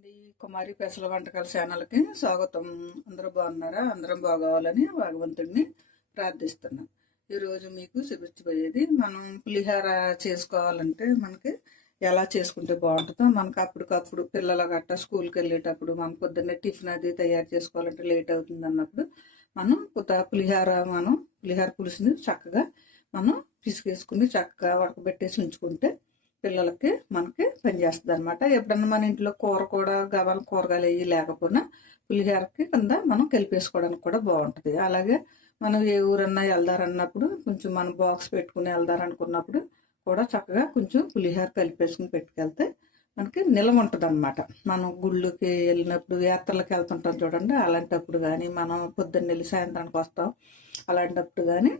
అండి, కుమారి పెసల వంటకాల ఛానల్కి స్వాగతం. అందరూ బాగున్నారా? అందరం బాగోవాలని భగవంతుడిని ప్రార్థిస్తున్నాం. ఈరోజు మీకు చూపించబోయేది మనం పులిహోర చేసుకోవాలంటే మనకి ఎలా చేసుకుంటే బాగుంటుందో, మనకు అప్పటికప్పుడు పిల్లల గట్ట స్కూల్కి వెళ్ళేటప్పుడు మనం పొద్దున్నే టిఫిన్ అది తయారు చేసుకోవాలంటే లేట్ అవుతుంది అన్నప్పుడు మనం పులిహోర పులుసుని చక్కగా మనం పిసికేసుకుని చక్కగా ఉడకబెట్టేసి ఉంచుకుంటే పిల్లలకి మనకి పనిచేస్తుంది అనమాట. ఎప్పుడన్నా మన ఇంట్లో కూర కూడా కూరగాయలు అవి లేకపోయినా పులిహోరకి కింద మనం కలిపేసుకోవడానికి కూడా బాగుంటుంది. అలాగే మనం ఏ ఊరన్నా వెళ్దారన్నప్పుడు కొంచెం మనం బాక్స్ పెట్టుకుని వెళ్దారనుకున్నప్పుడు కూడా చక్కగా కొంచెం పులిహోర కలిపేసుకుని పెట్టుకెళ్తే మనకి నిల్వ ఉంటుంది అనమాట. మనం గుళ్ళకి వెళ్ళినప్పుడు యాత్రలకు వెళ్తుంటాం చూడండి, అలాంటప్పుడు కానీ మనం పొద్దున్న వెళ్ళి సాయంత్రానికి వస్తాం, అలాంటప్పుడు కానీ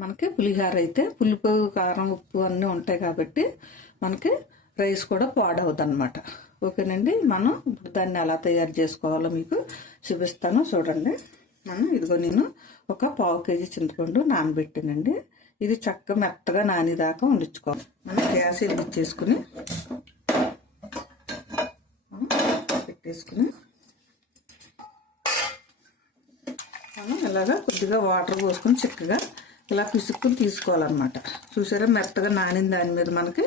మనకి పులిహోర అయితే పులుపు కారం ఉప్పు అన్నీ ఉంటాయి కాబట్టి మనకి రైస్ కూడా పాడవద్దు అనమాట. ఓకేనండి, మనం ఇప్పుడు దాన్ని ఎలా తయారు చేసుకోవాలో మీకు చూపిస్తాను. చూడండి, నేను ఒక 1/2 కేజీ చింతపండు నానబెట్టానండి. ఇది చక్కగా మెత్తగా నానేదాకా వండించుకోవాలి. మనం గ్యాస్ వెలిగించేసుకుని పెట్టేసుకుని మనం ఇలాగా కొద్దిగా వాటర్ పోసుకుని చిక్కగా ఇలా పిసుక్కుని తీసుకోవాలన్నమాట. చూసారా, మెత్తగా నానిన దాని మీద మనకి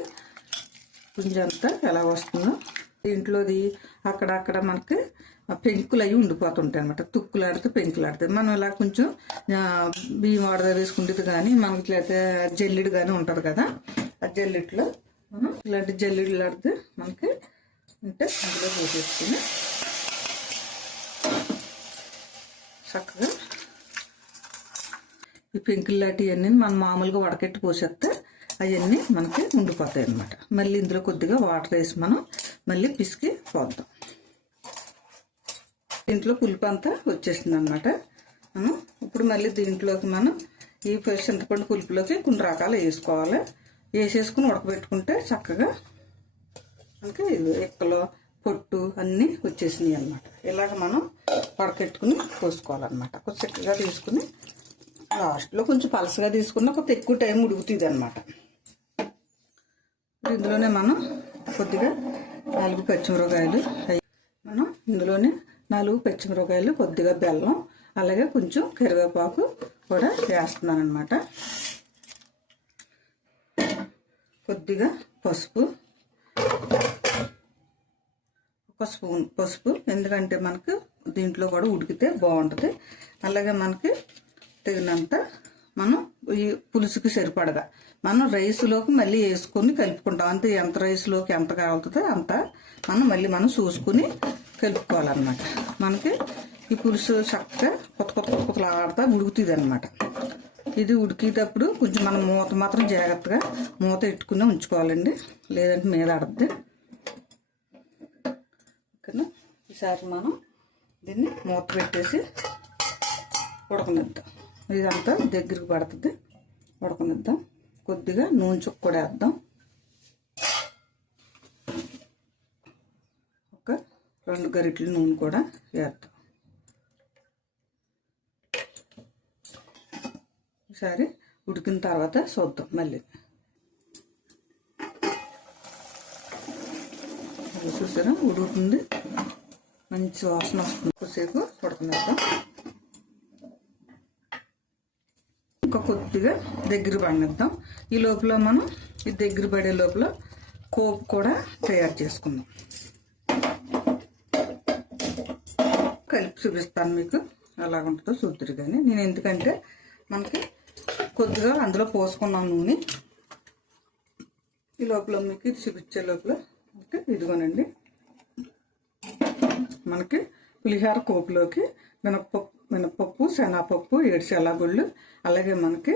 పుంజంతా ఎలా వస్తుందో. ఇంట్లోది అక్కడక్కడ మనకి పెంకులు అవి ఉండిపోతుంటాయి అనమాట. తుక్కులాడితే పెంకులాడితే మనం ఇలా కొంచెం బియ్యం వాడదా వేసుకుంటుంది కానీ మనకి లేకపోతే జల్లిడు కానీ ఉంటుంది కదా, ఆ జల్లిట్లో ఇలాంటి జల్లిడులు ఆడితే మనకి ఉంటే అందులో పోసేసుకుని చక్కగా ఈ పెంకులు లాంటివన్నీ మనం మామూలుగా వడకెట్టి పోసేస్తే అవన్నీ మనకి ఉండిపోతాయి అన్నమాట. మళ్ళీ ఇందులో కొద్దిగా వాటర్ వేసి మనం మళ్ళీ పిసికి పోద్దాం. దీంట్లో పులుపు అంతా వచ్చేసింది అనమాట. మనం ఇప్పుడు మళ్ళీ దీంట్లోకి మనం ఈ చింతపండు పులుపులోకి కొన్ని రకాలు వేసుకోవాలి. వేసేసుకుని ఉడకబెట్టుకుంటే చక్కగా మనకి ఎక్కలు పొట్టు అన్నీ వచ్చేసినాయి అన్నమాట. ఇలాగ మనం ఉడకెట్టుకుని పోసుకోవాలన్నమాట. కొంచెం చక్కగా తీసుకుని లాస్ట్లో కొంచెం పలసగా తీసుకున్నా కొంచెం ఎక్కువ టైం ఉడుకుతుంది అనమాట. ఇందులోనే మనం కొద్దిగా 4 పచ్చిమిరపకాయలు, మనం ఇందులోనే 4 పచ్చిమిరపకాయలు, కొద్దిగా బెల్లం, అలాగే కొంచెం కరివేపాకు కూడా వేస్తున్నాను అనమాట. కొద్దిగా పసుపు, 1 స్పూన్ పసుపు, ఎందుకంటే మనకు దీంట్లో కూడా ఉడికితే బాగుంటుంది. అలాగే మనకి తగినంత మనం ఈ పులుసుకి సరిపడగా మనం రైస్లోకి మళ్ళీ వేసుకొని కలుపుకుంటాం. అంతే, ఎంత రైస్లోకి ఎంత కావాలుతుందో అంత మనం చూసుకుని కలుపుకోవాలన్నమాట. మనకి ఈ పులుసు చక్కగా కొత్తలాడుతూ ఉడుకుతుంది అనమాట. ఇది ఉడికేటప్పుడు కొంచెం మనం మూత మాత్రం జాగ్రత్తగా మూత పెట్టుకుని ఉంచుకోవాలండి, లేదంటే మీద ఆడుద్ది. ఓకేనా, ఈసారి మనం దీన్ని మూత పెట్టేసి ఉడకనిద్దాం. ఇదంతా దగ్గరికి పడుతుంది, ఉడకనిద్దాం. కొద్దిగా నూనె చుక్క కూడా వేద్దాం. ఒక 2 గరిటెల నూనె కూడా వేద్దాం. ఈసారి ఉడికిన తర్వాత చూద్దాం. మళ్ళీ చూసారా, ఉడుకుతుంది, మంచి వాసన వస్తుంది. కొద్దిసేపు ఉడకనిద్దాం. ఇంకా కొద్దిగా దగ్గర పడినిద్దాం. ఈ లోపల మనం ఈ దగ్గర పడే లోపల కోపు కూడా తయారు చేసుకుందాం. కలిపి చూపిస్తాను మీకు ఎలా ఉంటుందో చూద్దరు. కానీ నేను ఎందుకంటే మనకి కొద్దిగా అందులో పోసుకున్నాం నూనె. ఈ లోపల మీకు ఇది చూపించే లోపల ఇదిగోనండి, మనకి పులిహోర కోపులోకి మినపప్పు, శనగపప్పు, 7 శనగగుళ్ళు, అలాగే మనకి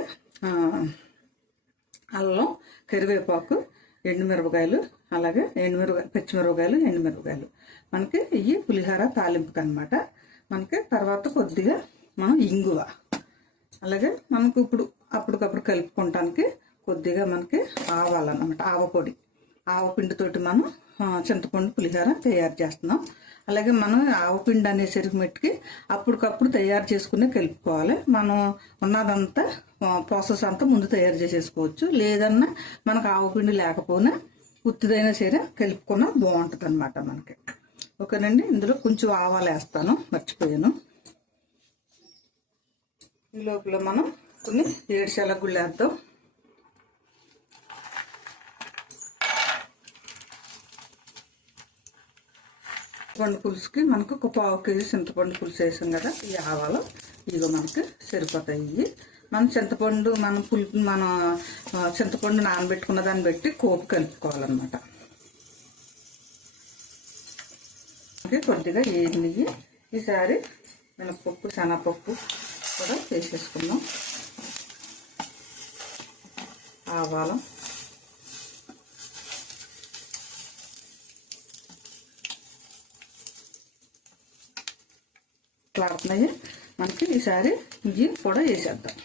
అల్లం, కరివేపాకు, ఎండుమిరపకాయలు, అలాగే పచ్చిమిరపకాయలు, ఎండుమిరపకాయలు మనకి ఇవి పులిహోర తాలింపుకి అనమాట. మనకి తర్వాత కొద్దిగా మనం ఇంగువ, అలాగే మనకు ఇప్పుడు అప్పటికప్పుడు కలుపుకోవటానికి కొద్దిగా మనకి ఆవాలన్నమాట, ఆవపొడి, ఆవపిండితోటి మనం చింతపండు పులిహోర తయారు చేస్తున్నాం. అలాగే మనం ఆవపిండి అనేసరికి మట్టుకి అప్పటికప్పుడు తయారు చేసుకుని కలుపుకోవాలి. మనం ఉన్నదంతా ప్రాసెస్ అంతా ముందు తయారు చేసేసుకోవచ్చు. లేదన్నా మనకు ఆవపిండి లేకపోయినా ఉత్తిదైనా సరే కలుపుకున్నా బాగుంటుంది అనమాట మనకి. ఓకేనండి, ఇందులో కొంచెం ఆవాలు వేస్తాను, మర్చిపోయాను. ఈ లోపల మనం కొన్ని ఏడుశాల గుళ్ళు వేద్దాం. చింతపండు పులుసుకి మనకు ఒక 1/2 కేజీ చింతపండు పులుసు వేసాం కదా, ఈ ఆవాలు ఇదిగో మనకి సరిపోతాయి. మన చింతపండు మన చింతపండు నానబెట్టుకున్న దాన్ని బట్టి కోపు కలుపుకోవాలన్నమాట. కొద్దిగా నెయ్యి, ఈసారి మినపప్పు శనగపప్పు కూడా వేసేసుకుందాం. ఆవాలు, ఆడుతున్నాయి మనకి, ఈసారి ఇవి కూడా వేసేద్దాం.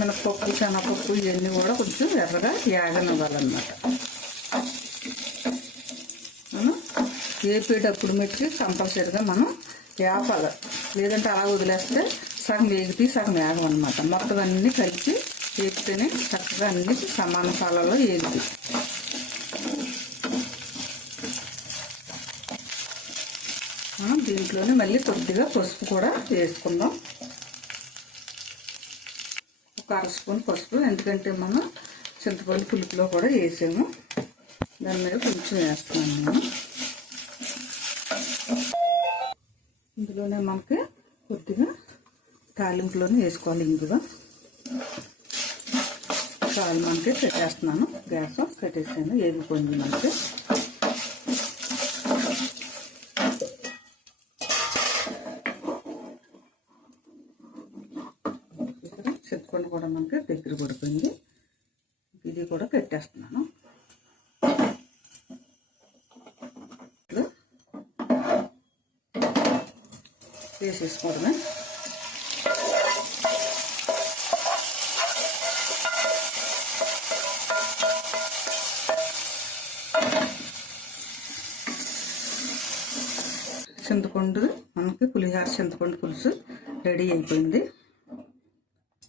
మినపప్పు శనగపప్పు ఇవన్నీ కూడా కొంచెం ఎర్రగా యాగనివ్వాలన్నమాట. మనం వేపేటప్పుడు మట్టి కంపల్సరీగా మనం వేపాలి, లేదంటే అలా వదిలేస్తే సగం వేగితే సగం వేగం అనమాట. మొత్తం అన్నీ కలిపి వేపితేనే చక్కగా అన్ని సమాన పాలలో వేగుతాయి. దీంట్లోనే మళ్ళీ కొద్దిగా పసుపు కూడా వేసుకుందాం, ఒక 1/2 స్పూన్ పసుపు. ఎందుకంటే మనం చింతపండు పులుపులో కూడా వేసాము, దాని మీద కొంచెం వేస్తున్నాను నేను. ఇందులోనే మనకి కొద్దిగా తాలింపులోనే వేసుకోవాలి. ఇందులో చాలు మనకి పెట్టేస్తున్నాను, గ్యాస్ పెట్టేసాను, వేగిపోయింది మనకి. చింతపండు కూడా మనకి దగ్గర పడిపోయింది, ఇది కూడా పెట్టేస్తున్నాను. వేసేసుకోవడమే. చింతపండు మనకి పులిహార చింతపండు పులుసు రెడీ అయిపోయింది.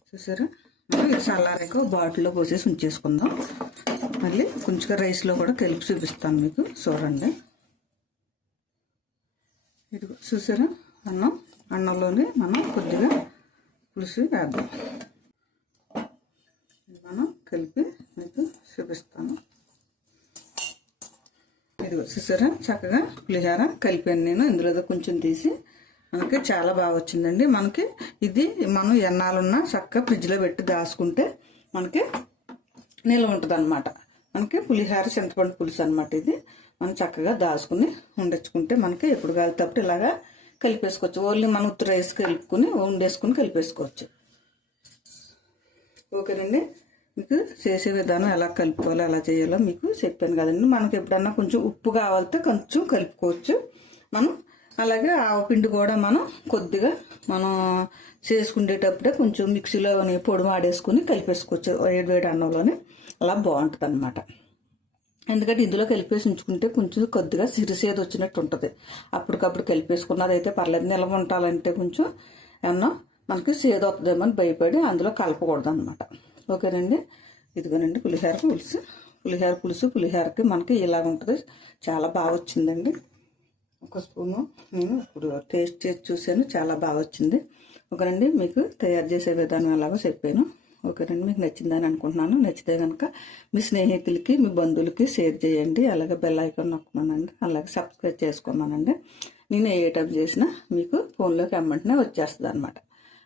చూసారా, ఇది చల్లారాక బాటిల్లో పోసేసి ఉంచేసుకుందాం. మళ్ళీ కొంచెం రైస్లో కూడా కలిపి చూపిస్తాను మీకు, చూడండి. ఇది చూసారా, అన్నంలోనే మనం కొద్దిగా పులుసు వేద్దాం. మనం కలిపి మీకు చూపిస్తాను. ఇదిగో చూసారా, చక్కగా పులిహార కలిపాను నేను. ఇందులో కొంచెం తీసి మనకి చాలా బాగా వచ్చిందండి. మనకి ఇది మనం ఎన్నాళ్ళున్నా చక్కగా ఫ్రిడ్జ్లో పెట్టి దాచుకుంటే మనకి నిల్వ ఉంటుంది అనమాట. మనకి పులిహార చింతపండు పులుసు అనమాట. ఇది మనం చక్కగా దాచుకుని ఉండొచ్చుకుంటే మనకి ఎప్పుడు కాలితేప్పుడు ఇలాగా కలిపేసుకోవచ్చు. ఓన్లీ మనం ఉత్త రైస్ కలుపుకుని వండేసుకుని కలిపేసుకోవచ్చు. ఓకేనండి, మీకు చేసే విధానం ఎలా కలుపుకోవాలో ఎలా చేయాలో మీకు చెప్పాను కదండి. మనకి ఎప్పుడన్నా కొంచెం ఉప్పు కావాలితే కొంచెం కలుపుకోవచ్చు మనం. అలాగే ఆవపిండి కూడా మనం కొద్దిగా మనం చేసుకునేటప్పుడే కొంచెం మిక్సీలో పొడి ఆడేసుకుని కలిపేసుకోవచ్చు వేడి అన్నంలోనే. అలా బాగుంటుంది అనమాట. ఎందుకంటే ఇందులో కలిపేసి ఉంచుకుంటే కొంచెం కొద్దిగా సిరిసేది వచ్చినట్టు ఉంటుంది. అప్పటికప్పుడు కలిపేసుకున్నది అయితే పర్లేదు. నిల్వ ఉండాలంటే కొంచెం ఏమన్నా మనకి సేదు వస్తుందేమో అని భయపడి అందులో కలపకూడదు అనమాట. ఓకేనండి, ఇదిగోనండి పులిహార పులుసు పులిహారకి మనకి ఇలాగ ఉంటుంది. చాలా బాగా వచ్చిందండి. ఒక స్పూను నేను ఇప్పుడు టేస్ట్ చేసి చూశాను, చాలా బాగా వచ్చింది. ఓకేనండి, మీకు తయారు చేసే విధానం ఎలాగో చెప్పాను. ఓకేనండి, మీకు నచ్చిందని అనుకుంటున్నాను. నచ్చితే కనుక మీ స్నేహితులకి మీ బంధువులకి షేర్ చేయండి. అలాగే బెల్ ఐకాన్ నొక్కమనండి, అలాగే సబ్స్క్రైబ్ చేసుకోమనండి. నేను ఏ ఐటమ్స్ చేసినా మీకు ఫోన్లోకి వెంటనే వచ్చేస్తుంది అనమాట.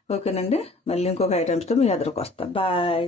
ఓకేనండి, మళ్ళీ ఇంకొక ఐటమ్స్తో మీ ఎదురుకు వస్తా. బాయ్.